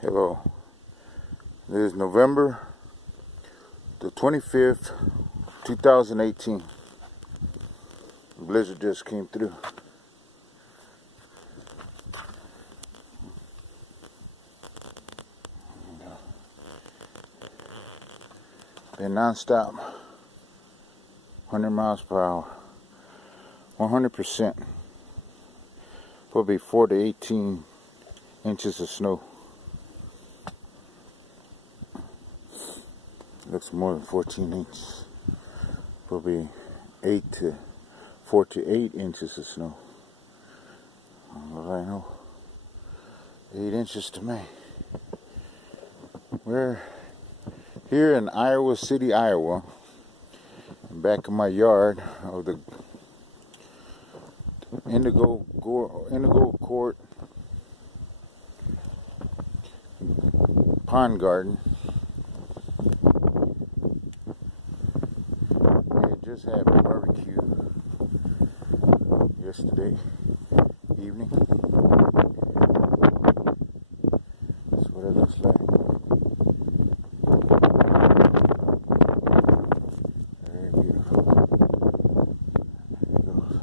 Hello, this is November the 25th, 2018. The blizzard just came through. Been non-stop, 100 miles per hour, 100%. Probably 4 to 18 inches of snow. Looks more than 14 inches. Probably 4 to 8 inches of snow. What I know, 8 inches to me. We're here in Iowa City, Iowa. In back of my yard of the Indigo Court Pond Garden. We just had a barbecue yesterday evening. That's what it looks like. Very beautiful. There it goes.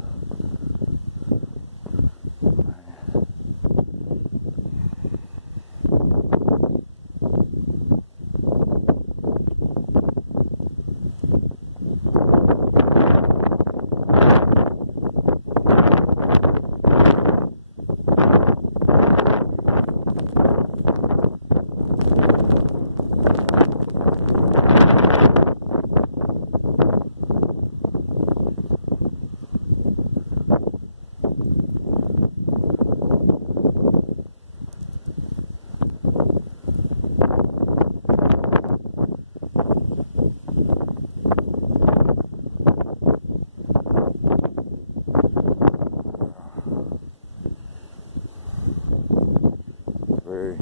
Very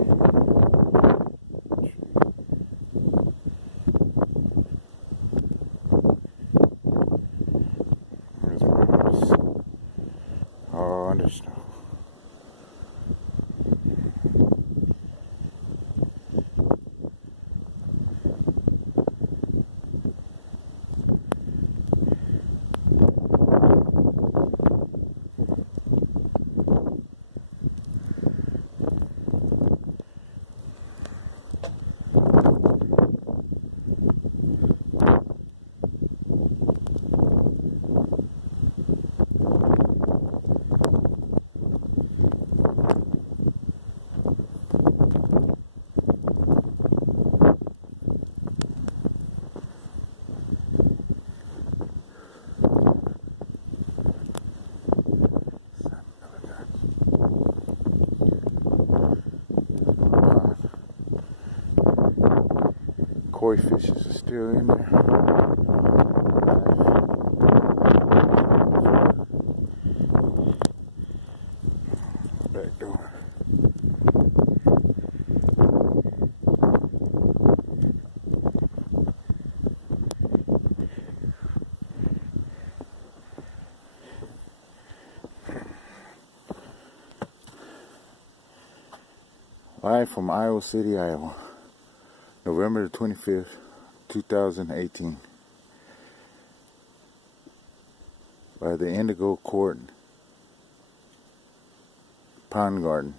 There's mountains all under snow. Koi fishes are still in there. Back door. Live from Iowa City, Iowa. November the 25th, 2018, by the Indigo Court Pond Garden.